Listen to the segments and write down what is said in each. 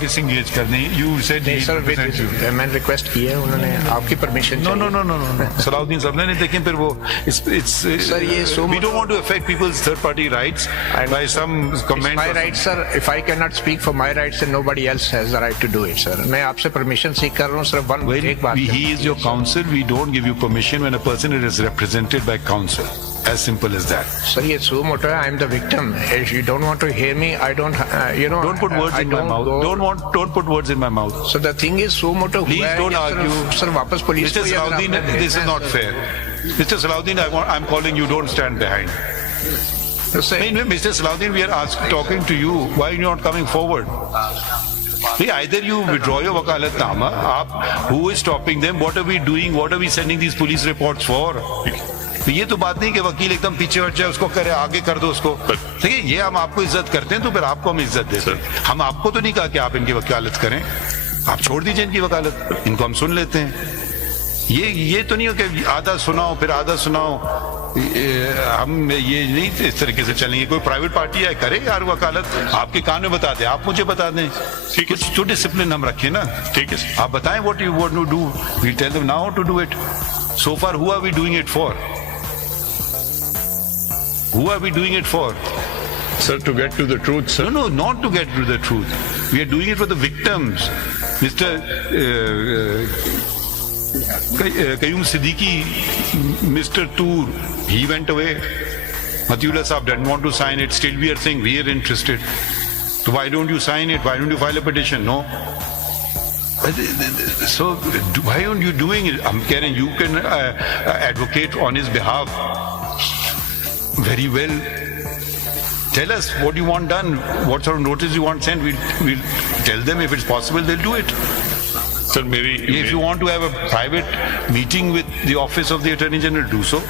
Disengage कर दें. You said नहीं सर, मैंने रिक्वेस्ट की है, उन्होंने आपकी परमिशन. No. सलाउद्दीन साहब ने देखें फिर वो सर ये we don't want to affect people's third party rights by some comments. My right, sir. If I cannot speak for my rights, then nobody else has the right to do it, sir. मैं आपसे permission सीख कर रहा हूँ सिर्फ एक बात. He is your counsel. We don't give you permission when a person is represented by counsel. As simple as that. Sir, ये suo moto है. I am the victim. If you don't want to hear me, I don't. Don't put words in my mouth. Don't put words in my mouth. So the thing is, suo moto. Please don't argue. Sir, वापस police को. Mr. Salahuddin, this is not fair. Mr. Salahuddin, I'm calling you. Don't stand behind. Mr. Salahuddin, we are talking to you. Why are you not coming forward? Either you withdraw your wakalatnama. Who is stopping them? What are we doing? What are we sending these police reports for? ये तो बात नहीं कि वकील एकदम पीछे हट जाए, उसको करे आगे कर दो उसको. देखिए, ये हम आपको इज्जत करते हैं तो फिर आपको हम इज्जत देते हैं. हम आपको तो नहीं कहा कि आप इनकी वकालत करें. आप छोड़ दीजिए इनकी वकालत, इनको हम सुन लेते हैं. ये तो नहीं हो कि आधा सुनाओ फिर आधा सुनाओ. हम ये नहीं इस तरीके से चलेंगे. कोई प्राइवेट पार्टी है, करे यार वकालत, आपके कान में बता दे, आप मुझे बता दें. ठीक है, तो डिसिप्लिन हम रखें ना. ठीक है, आप बताएं what you want to do. We tell them now to do it. So far who are we doing it for? Who are we doing it for? Sir, to get to the truth, sir. No, not to get to the truth. We are doing it for the victims. Mr. Qayyum Siddiqui, Mr. Toor, he went away. Matiullah Saab didn't want to sign it. Still we are saying we are interested. So why don't you sign it? Why don't you file a petition? No. So why aren't you doing it? I'm saying you can advocate on his behalf. Very well. Tell us what you want done, what sort of notice you want sent. We'll tell them if it's possible, they'll do it. Sir, if you want to have a private meeting with the office of the Attorney General, do so.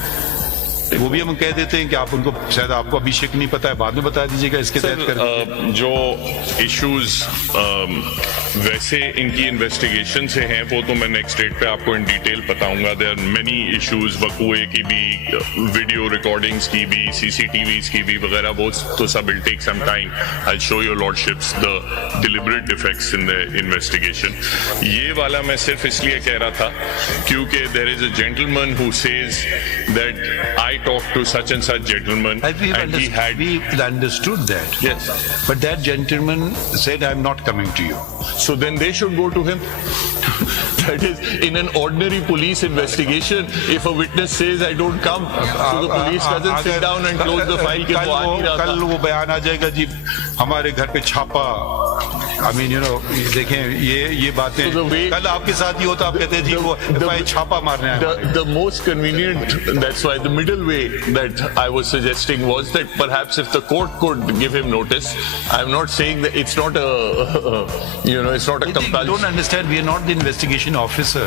वो भी हम कह देते हैं कि आप उनको, शायद आपको अभी शिक नहीं पता है, बाद में बता दीजिएगा इसके तहत कर. जो इश्यूज वैसे इनकी इन्वेस्टिगेशन से हैं वो तो मैं नेक्स्ट डेट पे आपको इन डिटेल बताऊंगा. देयर आर मेनी इश्यूज, वकूए की भी, वीडियो रिकॉर्डिंग्स की भी, CCTVs की भी वगैरह, वो तो सब will take some time. I will show your lordships the deliberate defects in the investigation. ये वाला मैं सिर्फ इसलिए कह रहा था क्योंकि there is a gentleman who says that I talked to such and such gentleman and we understood that. Yes. But that gentleman said, I'm not coming to you. So then they should go to him. That is, in an ordinary police investigation, if a witness says I don't come, so the police doesn't sit down and close the file कि वो आ नहीं रहा था. कल वो बयान आ जाएगा जी, हमारे घर पे छापा. I mean, you know, देखें ये बातें. So कल आपके साथ ही होता, आप कहते हैं जी वो छापा मारने आए. The most convenient, that's why the middle way that I was suggesting was that perhaps if the court could give him notice. I'm not saying that it's not a it's not a compulsion. You don't understand, we are not the investigation officer.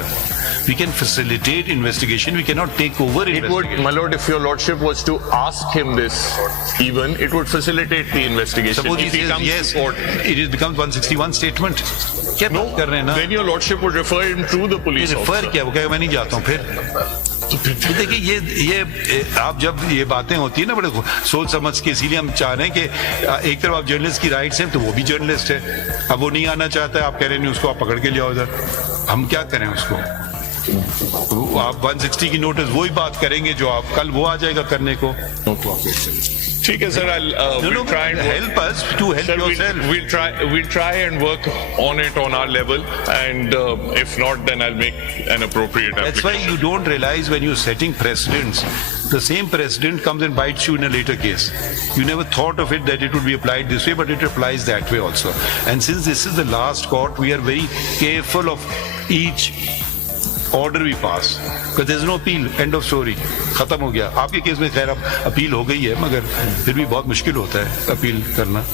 We can facilitate investigation, we cannot take over investigation. It would, my lord, if your lordship was to ask him this, even it would facilitate the investigation. Suppose he says yes, it becomes 161 statement. क्या बात कर रहे हैं ना? Then your lordship would refer him to the police officer. Refer क्या? वो कहेगा मैं नहीं जाता हूँ फिर. देखिए ये आप जब ये बातें होती है ना, बड़े सोच समझ के, इसीलिए हम चाह रहे हैं कि एक तरफ आप जर्नलिस्ट की राइट्स हैं तो वो भी जर्नलिस्ट है. अब वो नहीं आना चाहता है, आप कह रहे हैं उसको आप पकड़ के ले आओ इधर. हम क्या करें उसको? आप 160 की नोटिस वही बात करेंगे जो आप कल वो आ जाएगा करने को. ठीक है sir, we'll try and help us to help sir, yourself. We'll try and work on it on our level, and if not, then I'll make an appropriate application. That's why you don't realize when you're setting precedents, the same precedent comes and bites you in a later case. You never thought of it that it would be applied this way, but it applies that way also. And since this is the last court, we are very careful of each order we pass, because there's no appeal. End of story. खत्म हो गया. आपके case में खैर अब appeal हो गई है, मगर फिर भी बहुत मुश्किल होता है अपील करना.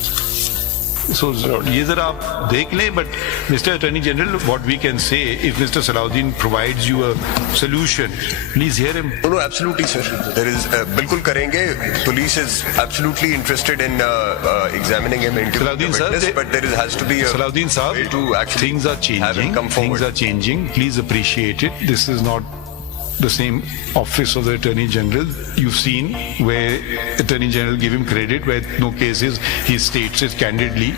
So ये जरा आप देख लें. But Mr. Attorney General, what we can say, if Mr. Salahuddin provides you a solution, please hear him. No, absolutely, sir. There is बिल्कुल करेंगे. Police is absolutely interested in examining him into Salahuddin the witness, sir, but there has to be a Salahuddin sir, way to actually things are changing. have him come forward. Things are changing. Please appreciate it. This is not the same office of the Attorney General. You've seen where Attorney General give him credit, where no cases he states it candidly.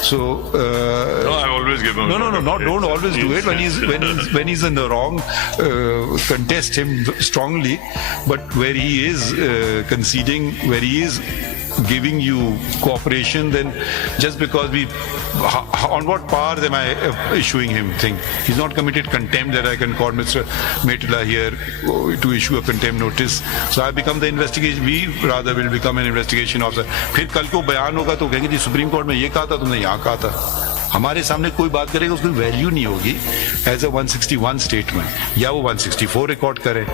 So no, I've always give him. No, not don't always do it. When he's in the wrong, contest him strongly. But where he is conceding, where he is giving you cooperation, then just because on what powers am I issuing him thing? He's not committed contempt that I can call Mr. Metla here to issue a contempt notice. So I become the investigation. We rather will become an investigation officer. फिर कल को बयान होगा तो कहेंगे जी supreme court में ये कहा था, तुमने यहाँ कहा था. हमारे सामने कोई बात करेगा उसकी वैल्यू नहीं होगी एज अ 161 स्टेटमेंट, या वो 164 रिकॉर्ड करे.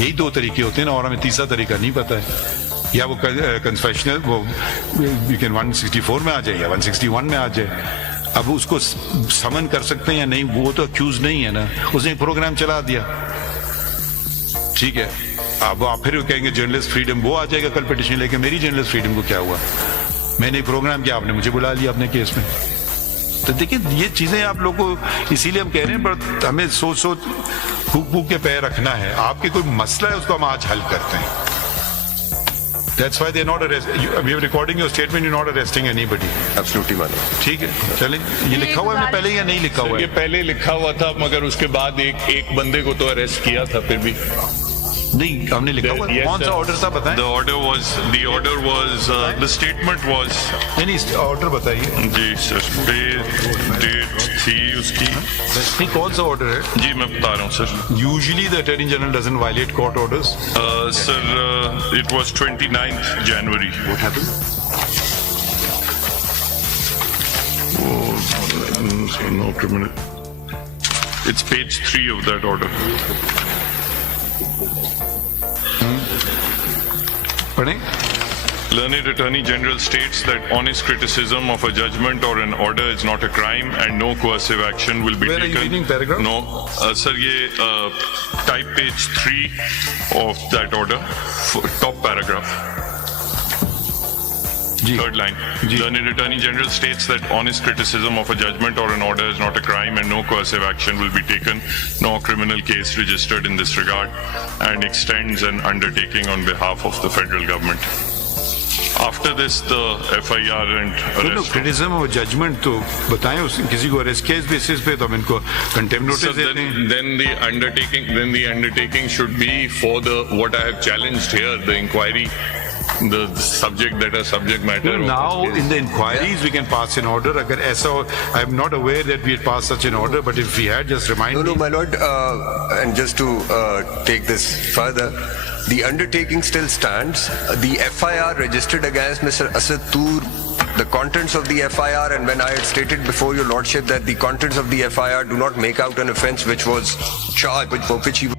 यही दो तरीके होते हैं ना, और हमें तीसरा तरीका नहीं पता है. या वो कन्फेशनल वो यू कैन 164 में आ जाए या 161 में आ जाए. अब उसको समन कर सकते हैं या नहीं, वो तो अक्यूज नहीं है ना, उसने एक प्रोग्राम चला दिया, ठीक है. अब आप फिर कहेंगे जर्नलिस्ट फ्रीडम, वो आ जाएगा कल पिटिशन लेके, मेरी जर्नलिस्ट फ्रीडम को क्या हुआ, मैंने प्रोग्राम किया, आपने मुझे बुला लिया अपने केस में. तो देखिए ये चीजें आप लोग को इसीलिए हम कह रहे हैं, पर हमें सोच फूक के पैर रखना है. आपके कोई मसला है उसको हम आज हल करते हैं. That's why they're not arresting. We are recording your statement. You're not arresting anybody. Absolutely, man. ठीक है, चलें. ये लिखा हुआ है पहले या नहीं लिखा हुआ है? ये पहले लिखा हुआ था, मगर उसके बाद एक बंदे को तो अरेस्ट किया था फिर भी. नहीं, हमने लिखा हुआ है. कौन सा ऑर्डर था बताएं? The order was the statement was. नहीं, ऑर्डर बताइए. जी सर, डेट थी उसकी. नहीं, कौन सा ऑर्डर है? जी मैं बता रहा हूँ sir. Usually the Attorney General doesn't violate court orders. Sir, it was 29th January. What happened? No criminal. It's page 3 of that order. पढ़ें. Learned Attorney General states that honest criticism of a judgment or an order is not a crime and no coercive action will be Where taken. are you reading paragraph? No, sir, ये type page 3 of that order, top paragraph. जी. Third line. जी. Learned Attorney General states that honest criticism of a judgment or an order is not a crime and no coercive action will be taken, no criminal case registered in this regard, and extends an undertaking on behalf of the federal government. After this, the FIR and arrest. Criticism और judgement तो बताएं, किसी को arrest किया इस basis पे तो हम इनको कंटेम्प्ट नोटिस देते हैं. Then the undertaking should be for the what I have challenged here, the inquiry, the subject that are subject matter. Now in the inquiries we can pass an order. अगर ऐसा हो, I am not aware that we had passed such an order, but if we had, just remind me. No, my lord, and just to take this further, the undertaking still stands. The FIR registered against Mr. Asad Tur, the contents of the FIR, and when I had stated before your lordship that the contents of the FIR do not make out an offence which was charged, for which he